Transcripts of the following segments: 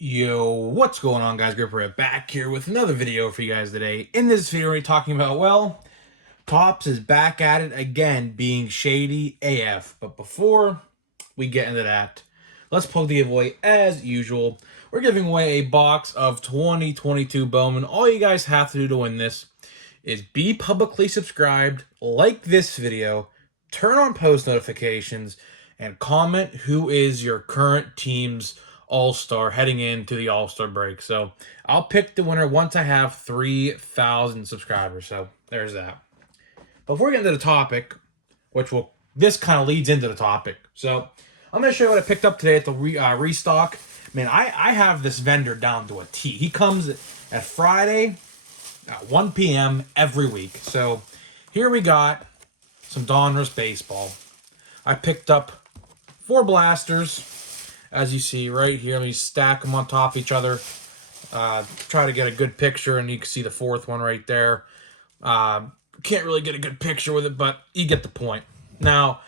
Yo, what's going on, guys? Gripper back here with another video for you guys today. In this video, we're talking about, well, Topps is back at it again, being shady AF. But before we get into that, let's plug the giveaway as usual. We're giving away a box of 2022 Bowman. All you guys have to do to win this is be publicly subscribed, like this video, turn on post notifications, and comment who is your current team's all-star heading into the all-star break. So I'll pick the winner once I have 3,000 subscribers. So there's that. Before we get into the topic, this kind of leads into the topic. So I'm going to show you what I picked up today at the restock. Man, I have this vendor down to a T. He comes at Friday at 1 p.m. every week. So here we got some Donruss baseball. I picked up 4 blasters, as you see right here. Let me stack them on top of each other. Try to get a good picture, and you can see the 4th one right there. Can't really get a good picture with it, but you get the point. Now,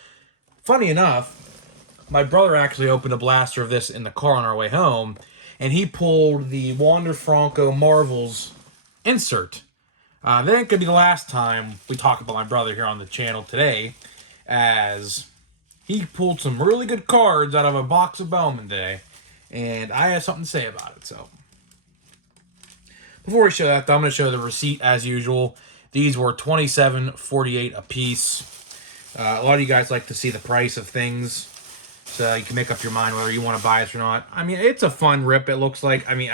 funny enough, my brother actually opened a blaster of this in the car on our way home, and he pulled the Wander Franco Marvels insert. That ain't gonna be the last time we talk about my brother here on the channel today, as he pulled some really good cards out of a box of Bowman today, and I have something to say about it. So before we show that, though, I'm going to show the receipt as usual. These were $27.48 a piece. A lot of you guys like to see the price of things, so you can make up your mind whether you want to buy it or not. I mean, it's a fun rip. It looks like. I mean,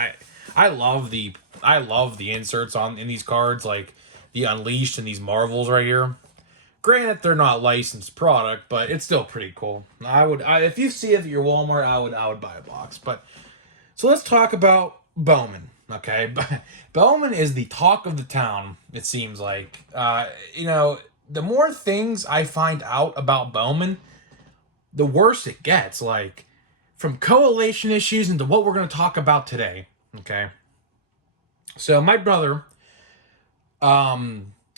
I love the inserts in these cards, like the Unleashed and these Marvels right here. Granted, they're not licensed product, but it's still pretty cool. If you see it at your Walmart, I would buy a box. But so let's talk about Bowman. Okay, Bowman is the talk of the town. It seems like the more things I find out about Bowman, the worse it gets. Like from coalition issues into what we're going to talk about today. Okay, so my brother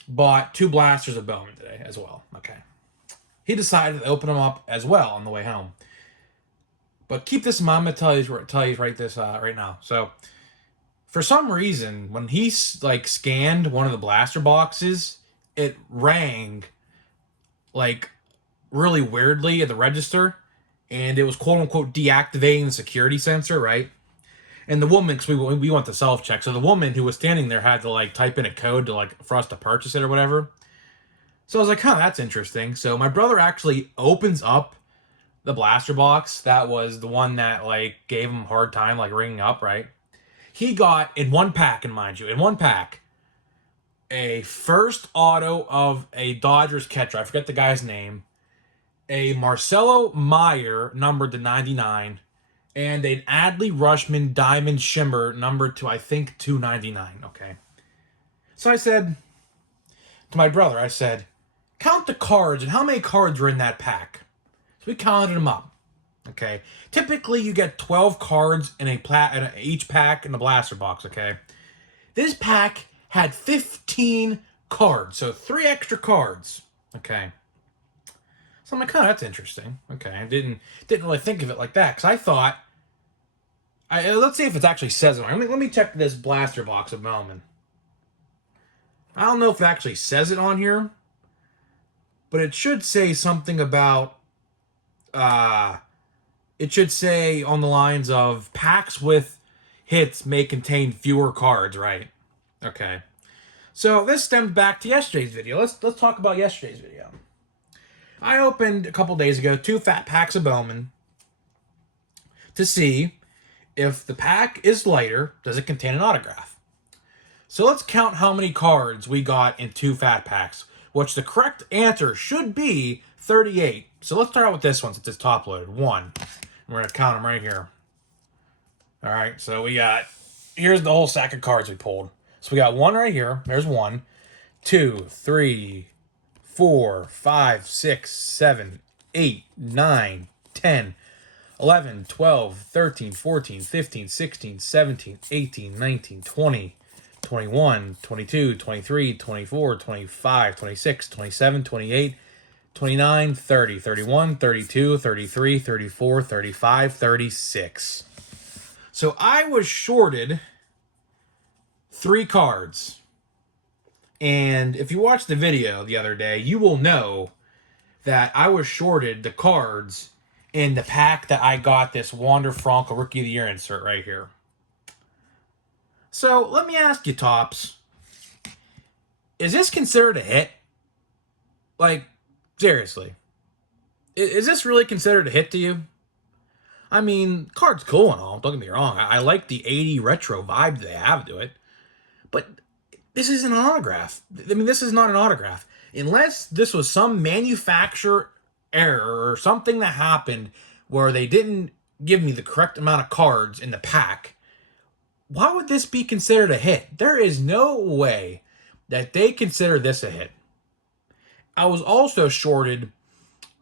bought 2 blasters of Bowman today as well. Okay. He decided to open them up as well on the way home. But keep this in mind. I'm going to tell you right now. So, for some reason, when he scanned one of the blaster boxes, it rang like really weirdly at the register, and it was quote unquote deactivating the security sensor, right? And the woman, because we went to self-check, so the woman who was standing there had to type in a code to for us to purchase it or whatever. So I was like, huh, that's interesting. So my brother actually opens up the blaster box. That was the one that gave him a hard time ringing up, right? He got in one pack, and mind you, in one pack, a first auto of a Dodgers catcher. I forget the guy's name. A Marcelo Meyer, numbered to 99. And an Adley Rushman Diamond Shimmer, numbered to, I think, 299, okay? So I said to my brother, I said, count the cards and how many cards were in that pack. So we counted them up, okay? Typically, you get 12 cards in each pack in the blaster box, okay? This pack had 15 cards, so 3 extra cards, okay? So I'm like, oh, that's interesting. Okay, I didn't really think of it like that, because I thought, let's see if it actually says it. Let me check this blaster box of Bowman. I don't know if it actually says it on here, but it should say something about, it should say on the lines of packs with hits may contain fewer cards, right? Okay. So this stems back to yesterday's video. Let's talk about yesterday's video. I opened a couple days ago 2 fat packs of Bowman to see if the pack is lighter, does it contain an autograph? So let's count how many cards we got in 2 fat packs, which the correct answer should be 38. So let's start out with this one since it's top loaded. 1. We're going to count them right here. All right, so here's the whole stack of cards we pulled. So we got 1 right here. There's 1, 2, 3, 4, 5, 6, 7, 8, 9, 10, 11, 12, 13, 14, 15, 16, 17, 18, 19, 20, 21, 22, 23, 24, 25, 26, 27, 28, 29, 30, 31, 32, 33, 34, 35, 36. So I was shorted 3 cards. And if you watched the video the other day, you will know that I was shorted the cards in the pack that I got this Wander Franco Rookie of the Year insert right here. So let me ask you, Tops, is this considered a hit? Like, seriously, is this really considered a hit to you? I mean, card's cool and all, don't get me wrong. I like the 80 retro vibe they have to it. But this isn't an autograph. I mean, this is not an autograph. Unless this was some manufacturer error or something that happened where they didn't give me the correct amount of cards in the pack, why would this be considered a hit? There is no way that they consider this a hit. I was also shorted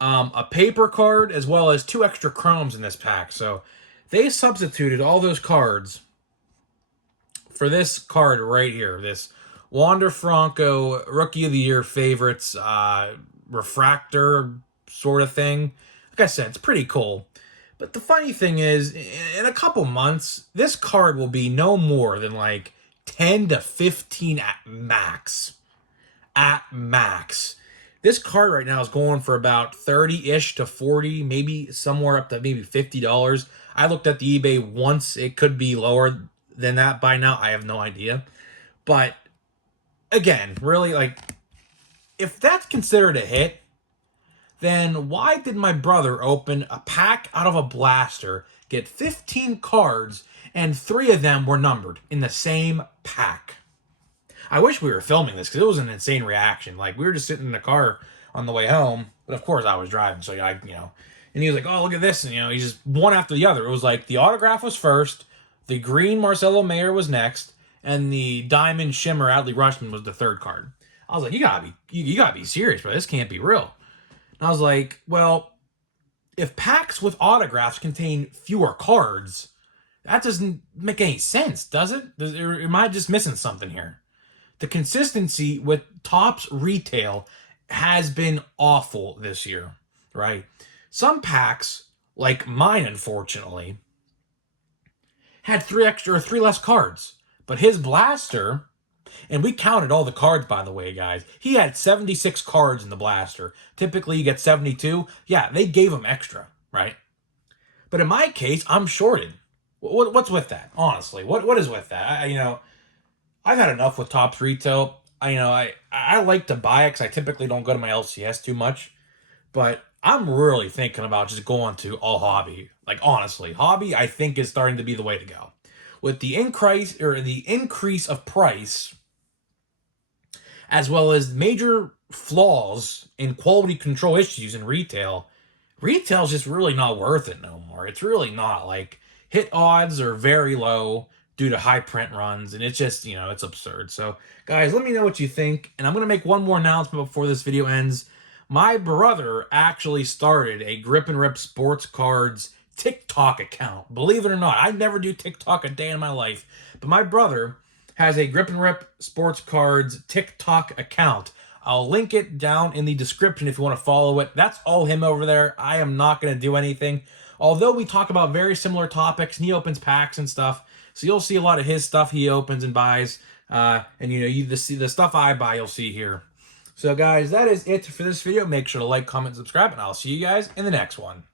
a paper card as well as 2 extra chromes in this pack. So they substituted all those cards for this card right here. This Wander Franco Rookie of the Year favorites refractor sort of thing. Like I said, it's pretty cool. But the funny thing is, in a couple months, this card will be no more than like 10 to 15 at max. At max. This card right now is going for about 30-ish to 40, maybe somewhere up to maybe $50. I looked at the eBay once. It could be lower than that by now. I have no idea. But again, really, like, if that's considered a hit, then why did my brother open a pack out of a blaster, get 15 cards, and 3 of them were numbered in the same pack? I wish we were filming this because it was an insane reaction. Like, we were just sitting in the car on the way home, but of course I was driving, so and he was like, "Oh, look at this," and he's just one after the other. It was like the autograph was first, the green Marcelo Mayer was next, and the diamond shimmer Adley Rutschman was the third card. I was like, you gotta be serious, bro. This can't be real. And I was like, well, if packs with autographs contain fewer cards, that doesn't make any sense, does it? Or am I just missing something here? The consistency with Topps retail has been awful this year, right? Some packs, like mine, unfortunately, had 3 less cards. But his blaster, and we counted all the cards, by the way, guys. He had 76 cards in the blaster. Typically, you get 72. Yeah, they gave him extra, right? But in my case, I'm shorted. What's with that? Honestly, what is with that? I've had enough with Topps retail. I like to buy it because I typically don't go to my LCS too much. But I'm really thinking about just going to all hobby. Like, honestly, hobby I think is starting to be the way to go. With the increase of price, as well as major flaws in quality control issues in retail's just really not worth it no more. It's really not. Like, hit odds are very low due to high print runs, and it's just, it's absurd. So, guys, let me know what you think, and I'm going to make one more announcement before this video ends. My brother actually started a Grip and Rip Sports Cards TikTok account. Believe it or not, I never do TikTok a day in my life, but my brother has a Grip and Rip Sports Cards TikTok account. I'll link it down in the description if you want to follow it. That's all him over there. I am not going to do anything. Although we talk about very similar topics, and he opens packs and stuff, so you'll see a lot of his stuff he opens and buys. And the stuff I buy, you'll see here. So guys, that is it for this video. Make sure to like, comment, subscribe, and I'll see you guys in the next one.